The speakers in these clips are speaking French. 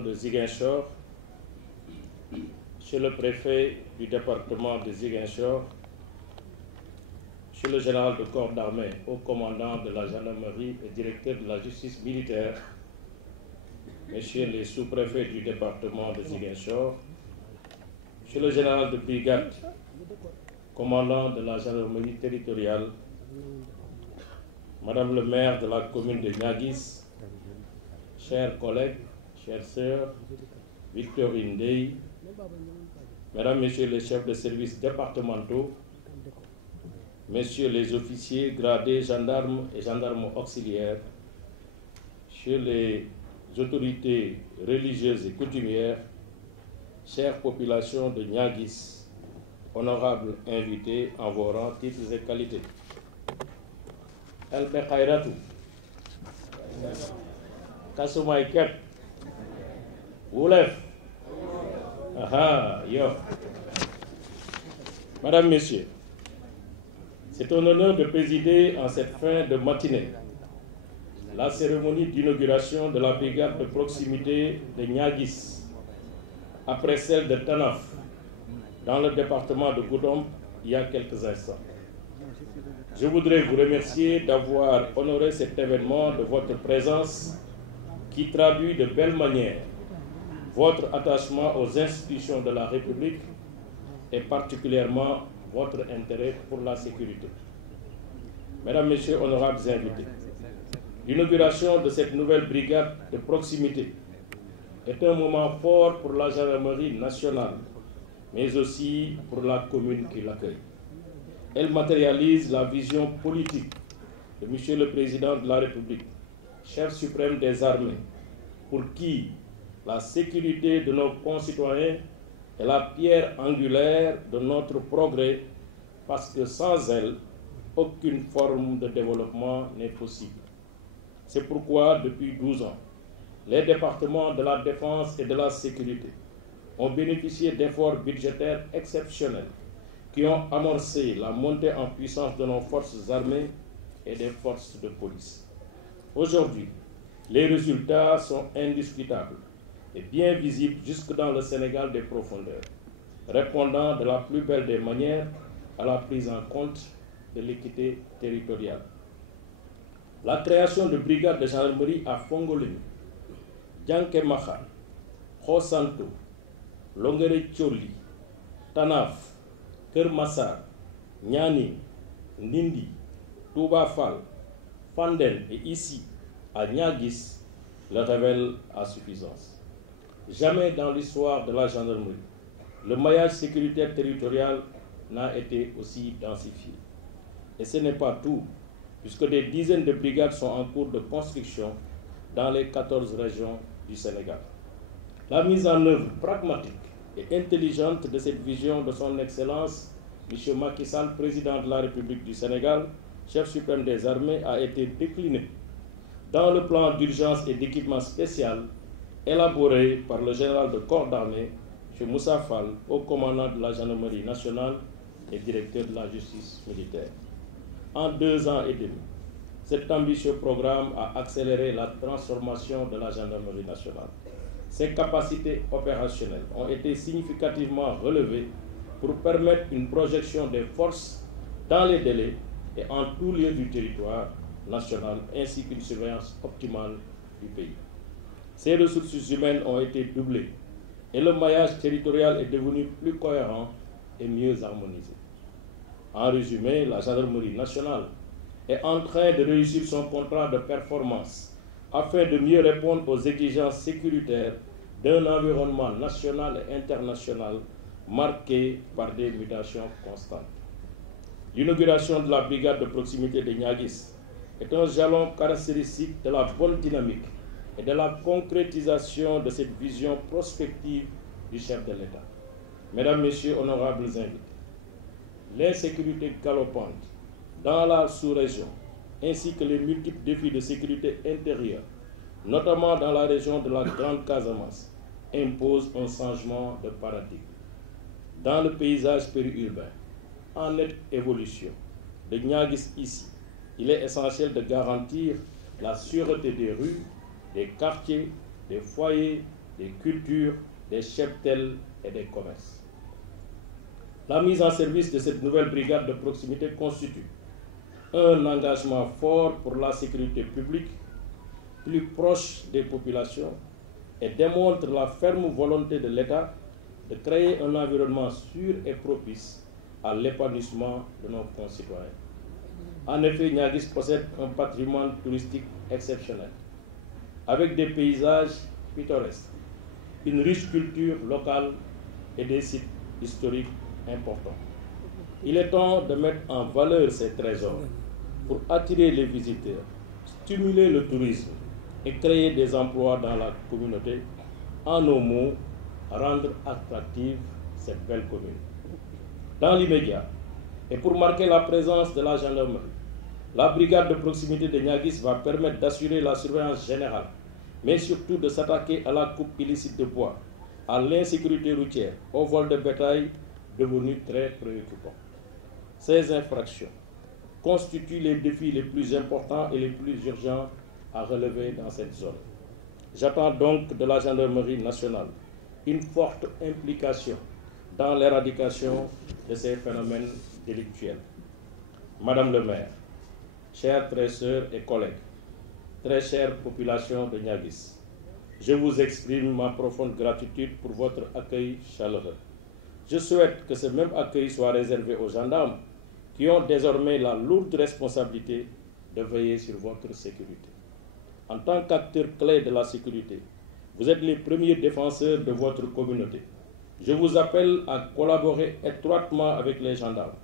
de Ziguinchor, Monsieur le préfet du département de Ziguinchor, Monsieur le général de corps d'armée, haut commandant de la gendarmerie et directeur de la justice militaire, Messieurs les sous-préfets du département de Ziguinchor, Monsieur le général de brigade, commandant de la gendarmerie territoriale, Madame le maire de la commune de Niaguis, chers collègues, chères sœurs, Victorine Dey, Mesdames, Messieurs les chefs de services départementaux, Messieurs les officiers gradés, gendarmes et gendarmes auxiliaires, Messieurs les autorités religieuses et coutumières, chères populations de Niaguis, honorables invités en vos rangs, titres et qualités. El Bekhairatu, Kasumai Kep, Oulef, Aha, Yo. Madame, Messieurs, c'est un honneur de présider en cette fin de matinée la cérémonie d'inauguration de la brigade de proximité de Niaguis, après celle de Tanaf, dans le département de Goudomp, il y a quelques instants. Je voudrais vous remercier d'avoir honoré cet événement de votre présence qui traduit de belle manière votre attachement aux institutions de la République et particulièrement votre intérêt pour la sécurité. Mesdames, Messieurs, honorables invités, l'inauguration de cette nouvelle brigade de proximité est un moment fort pour la gendarmerie nationale, mais aussi pour la commune qui l'accueille. Elle matérialise la vision politique de Monsieur le Président de la République, chef suprême des armées, pour qui la sécurité de nos concitoyens est la pierre angulaire de notre progrès, parce que sans elle, aucune forme de développement n'est possible. C'est pourquoi, depuis 12 ans, les départements de la défense et de la sécurité ont bénéficié d'efforts budgétaires exceptionnels qui ont amorcé la montée en puissance de nos forces armées et des forces de police. Aujourd'hui, les résultats sont indiscutables et bien visibles jusque dans le Sénégal des profondeurs, répondant de la plus belle des manières à la prise en compte de l'équité territoriale. La création de brigades de gendarmerie à Fongolemi, Djankemaha, Khosanto, Longere Tcholi, Tanaf, Kermassar, Niani, Ndindi, Touba Fall, Fanden et ici, à Niaguis, le révèle à suffisance. Jamais dans l'histoire de la gendarmerie, le maillage sécuritaire territorial n'a été aussi densifié. Et ce n'est pas tout, puisque des dizaines de brigades sont en cours de construction dans les 14 régions du Sénégal. La mise en œuvre pragmatique et intelligente de cette vision de son Excellence, M. Macky Sall, président de la République du Sénégal, chef suprême des armées, a été déclinée dans le plan d'urgence et d'équipement spécial élaboré par le général de corps d'armée, M. Moussa Fall, haut commandant de la gendarmerie nationale et directeur de la justice militaire. En 2 ans et demi, cet ambitieux programme a accéléré la transformation de la gendarmerie nationale. Ses capacités opérationnelles ont été significativement relevées pour permettre une projection des forces dans les délais et en tout lieu du territoire national, ainsi qu'une surveillance optimale du pays. Ces ressources humaines ont été doublées et le maillage territorial est devenu plus cohérent et mieux harmonisé. En résumé, la gendarmerie nationale est en train de réussir son contrat de performance afin de mieux répondre aux exigences sécuritaires d'un environnement national et international marqué par des mutations constantes. L'inauguration de la brigade de proximité de Niaguis est un jalon caractéristique de la bonne dynamique et de la concrétisation de cette vision prospective du chef de l'État. Mesdames, Messieurs, honorables invités, l'insécurité galopante dans la sous-région, ainsi que les multiples défis de sécurité intérieure, notamment dans la région de la Grande Casamance, imposent un changement de paradigme. Dans le paysage périurbain, en nette évolution, de Niaguis ici, il est essentiel de garantir la sûreté des rues, des quartiers, des foyers, des cultures, des cheptels et des commerces. La mise en service de cette nouvelle brigade de proximité constitue un engagement fort pour la sécurité publique, plus proche des populations, et démontre la ferme volonté de l'État de créer un environnement sûr et propice à l'épanouissement de nos concitoyens. En effet, Niaguis possède un patrimoine touristique exceptionnel, avec des paysages pittoresques, une riche culture locale et des sites historiques importants. Il est temps de mettre en valeur ces trésors pour attirer les visiteurs, stimuler le tourisme et créer des emplois dans la communauté, en un mot, rendre attractive cette belle commune. Dans l'immédiat, et pour marquer la présence de la gendarmerie, la brigade de proximité de Niaguis va permettre d'assurer la surveillance générale, mais surtout de s'attaquer à la coupe illicite de bois, à l'insécurité routière, au vol de bétail, devenu très préoccupant. Ces infractions constituent les défis les plus importants et les plus urgents à relever dans cette zone. J'attends donc de la gendarmerie nationale une forte implication dans l'éradication de ces phénomènes délictuels. Madame le maire, chères sœurs et collègues, très chère population de Niaguis, je vous exprime ma profonde gratitude pour votre accueil chaleureux. Je souhaite que ce même accueil soit réservé aux gendarmes qui ont désormais la lourde responsabilité de veiller sur votre sécurité. En tant qu'acteurs clés de la sécurité, vous êtes les premiers défenseurs de votre communauté. Je vous appelle à collaborer étroitement avec les gendarmes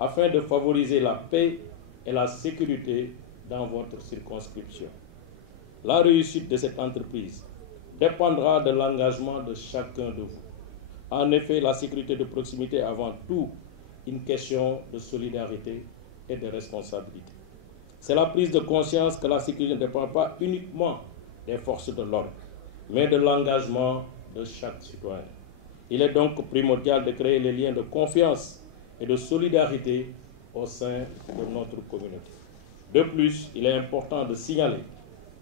afin de favoriser la paix et la sécurité dans votre circonscription. La réussite de cette entreprise dépendra de l'engagement de chacun de vous. En effet, la sécurité de proximité est avant tout une question de solidarité et de responsabilité. C'est la prise de conscience que la sécurité ne dépend pas uniquement des forces de l'ordre, mais de l'engagement de chaque citoyen. Il est donc primordial de créer les liens de confiance et de solidarité au sein de notre communauté. De plus, il est important de signaler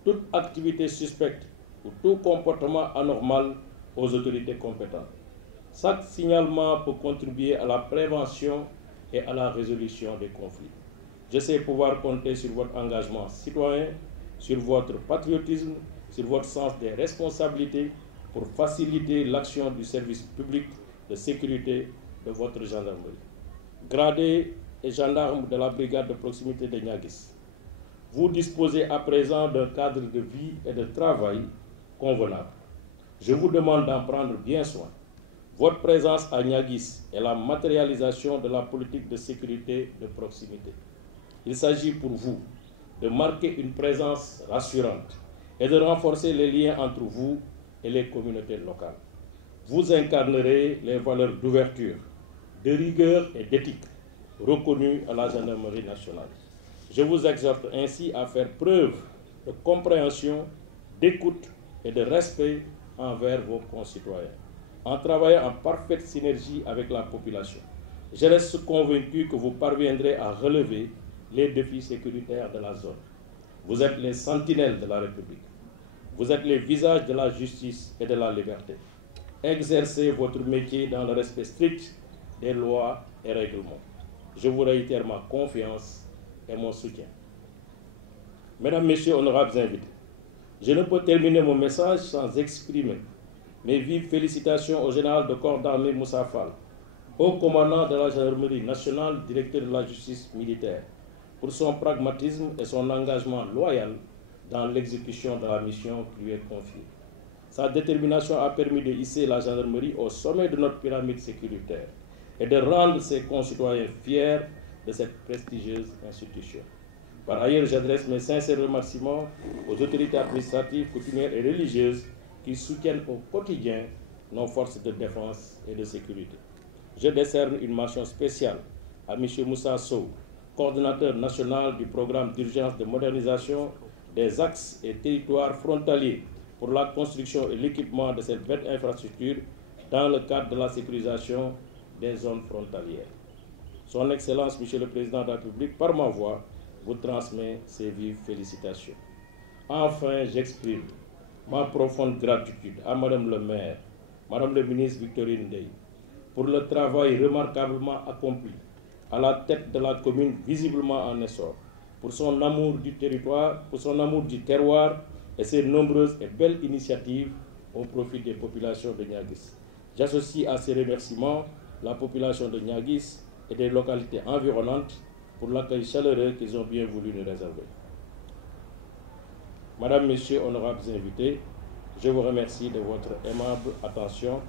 toute activité suspecte ou tout comportement anormal aux autorités compétentes. Chaque signalement peut contribuer à la prévention et à la résolution des conflits. Je sais pouvoir compter sur votre engagement citoyen, sur votre patriotisme, sur votre sens des responsabilités pour faciliter l'action du service public de sécurité de votre gendarmerie. Gradés et gendarmes de la brigade de proximité de Niaguis, vous disposez à présent d'un cadre de vie et de travail convenable. Je vous demande d'en prendre bien soin. Votre présence à Niaguis est la matérialisation de la politique de sécurité de proximité. Il s'agit pour vous de marquer une présence rassurante et de renforcer les liens entre vous et les communautés locales. Vous incarnerez les valeurs d'ouverture, de rigueur et d'éthique reconnues à la gendarmerie nationale. Je vous exhorte ainsi à faire preuve de compréhension, d'écoute et de respect envers vos concitoyens, en travaillant en parfaite synergie avec la population. Je reste convaincu que vous parviendrez à relever les défis sécuritaires de la zone. Vous êtes les sentinelles de la République. Vous êtes les visages de la justice et de la liberté. Exercez votre métier dans le respect strict des lois et règlements. Je vous réitère ma confiance et mon soutien. Mesdames, Messieurs, honorables invités, je ne peux terminer mon message sans exprimer mes vives félicitations au général de corps d'armée Moussa Fall, au commandant de la gendarmerie nationale, directeur de la justice militaire, pour son pragmatisme et son engagement loyal dans l'exécution de la mission qui lui est confiée. Sa détermination a permis de hisser la gendarmerie au sommet de notre pyramide sécuritaire et de rendre ses concitoyens fiers de cette prestigieuse institution. Par ailleurs, j'adresse mes sincères remerciements aux autorités administratives, coutumières et religieuses qui soutiennent au quotidien nos forces de défense et de sécurité. Je décerne une mention spéciale à M. Moussa Sow, coordonnateur national du programme d'urgence de modernisation des axes et territoires frontaliers pour la construction et l'équipement de cette belle infrastructure dans le cadre de la sécurisation des zones frontalières. Son Excellence, Monsieur le Président de la République, par ma voix, vous transmet ses vives félicitations. Enfin, j'exprime ma profonde gratitude à Madame le maire, Madame le ministre Victorine Ndeye, pour le travail remarquablement accompli à la tête de la commune visiblement en essor, pour son amour du territoire, pour son amour du terroir et ses nombreuses et belles initiatives au profit des populations de Niaguis. J'associe à ces remerciements la population de Niaguis et des localités environnantes pour l'accueil chaleureux qu'ils ont bien voulu nous réserver. Madame, Messieurs, honorables invités, je vous remercie de votre aimable attention.